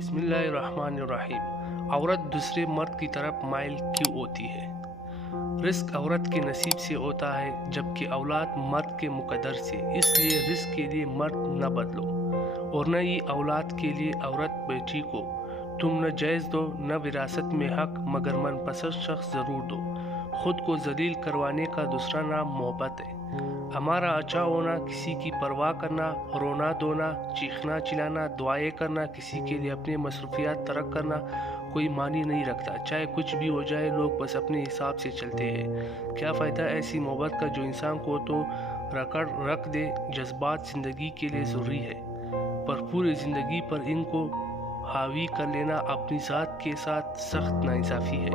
بسم اللہ الرحمن الرحیم۔ عورت دوسرے مرد کی طرف مائل کیوں ہوتی ہے؟ رزق عورت کے نصیب سے ہوتا ہے جبکہ اولاد مرد کے مقدر سے، اس لیے رزق کے لیے مرد نہ بدلو اور نہ ہی اولاد کے لیے عورت بیٹی کو تم نہ جائز دو نہ وراثت میں حق، مگر من پسند شخص ضرور دو۔ خود کو ذلیل کروانے کا دوسرا نام محبت ہے۔ ہمارا اچھا ہونا، کسی کی پرواہ کرنا، رونا دھونا، چیخنا چلانا، دعائیں کرنا، کسی کے لیے اپنے مصروفیات ترک کرنا کوئی معنی نہیں رکھتا۔ چاہے کچھ بھی ہو جائے، لوگ بس اپنے حساب سے چلتے ہیں۔ کیا فائدہ ایسی محبت کا جو انسان کو تو رکھ دے؟ جذبات زندگی کے لیے ضروری ہے، پر پوری زندگی پر ان کو حاوی کر لینا اپنی ذات کے ساتھ سخت ناانصافی ہے۔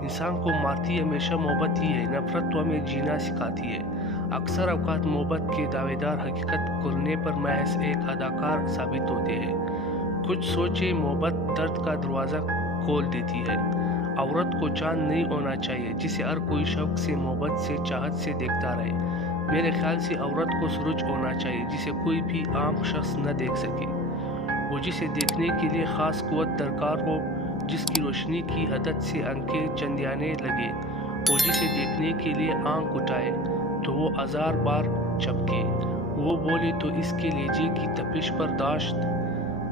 انسان کو مارتی ہمیشہ محبت ہی ہے، نفرت تو ہمیں جینا سکھاتی ہے۔ اکثر اوقات محبت کے دعوے دار حقیقت کھلنے پر محض ایک اداکار ثابت ہوتے ہیں۔ کچھ سوچے، محبت درد کا دروازہ کھول دیتی ہے۔ عورت کو چاند نہیں ہونا چاہیے جسے ہر کوئی شوق سے، محبت سے، چاہت سے دیکھتا رہے۔ میرے خیال سے عورت کو سورج ہونا چاہیے جسے کوئی بھی عام شخص نہ دیکھ سکے، وہ جسے دیکھنے کے لیے خاص قوت درکار ہو، جس کی روشنی کی حدت سے آنکھیں چندیانے لگے، وہ جسے دیکھنے کے لیے آنکھ اٹھائے تو وہ ہزار بار چمکے، وہ بولے تو اس کے لہجے کی تپش برداشت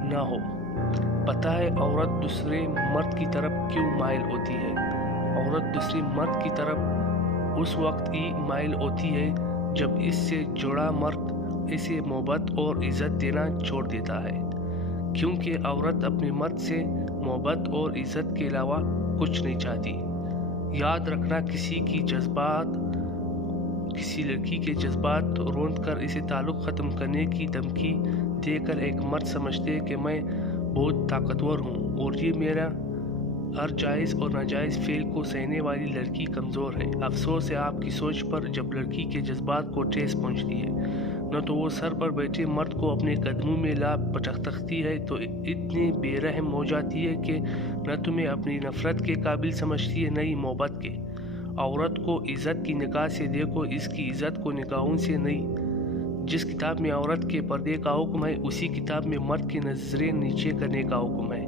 نہ ہو۔ پتہ ہے عورت دوسرے مرد کی طرف کیوں مائل ہوتی ہے؟ عورت دوسرے مرد کی طرف اس وقت ہی مائل ہوتی ہے جب اس سے جڑا مرد اسے محبت اور عزت دینا چھوڑ دیتا ہے، کیونکہ عورت اپنے مرد سے محبت اور عزت کے علاوہ کچھ نہیں چاہتی۔ یاد رکھنا، کسی لڑکی کے جذبات روند کر اسے تعلق ختم کرنے کی دھمکی دے کر ایک مرد سمجھتے کہ میں بہت طاقتور ہوں اور یہ میرا ہر جائز اور ناجائز فعل کو سہنے والی لڑکی کمزور ہے۔ افسوس ہے آپ کی سوچ پر جب لڑکی کے جذبات کو ٹھیس پہنچتی ہے، نہ تو وہ سر پر بیٹھے مرد کو اپنے قدموں میں لا پٹکتی ہے تو اتنی بے رحم ہو جاتی ہے کہ نہ تمہیں اپنی نفرت کے قابل سمجھتی ہے نہ ہی محبت کے۔ عورت کو عزت کی نگاہ سے دیکھو، اس کی عزت کو نگاہوں سے نہیں۔ جس کتاب میں عورت کے پردے کا حکم ہے، اسی کتاب میں مرد کی نظریں نیچے کرنے کا حکم ہے۔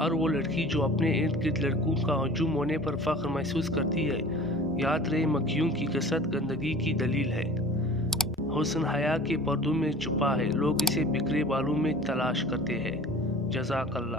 اور وہ لڑکی جو اپنے ارد گرد لڑکوں کا ہجوم ہونے پر فخر محسوس کرتی ہے، یاد رہے مکھیوں کی کثرت گندگی کی دلیل ہے۔ حسن حیا کے پردوں میں چھپا ہے، لوگ اسے بکھرے بالوں میں تلاش کرتے ہیں۔ جزاک اللہ۔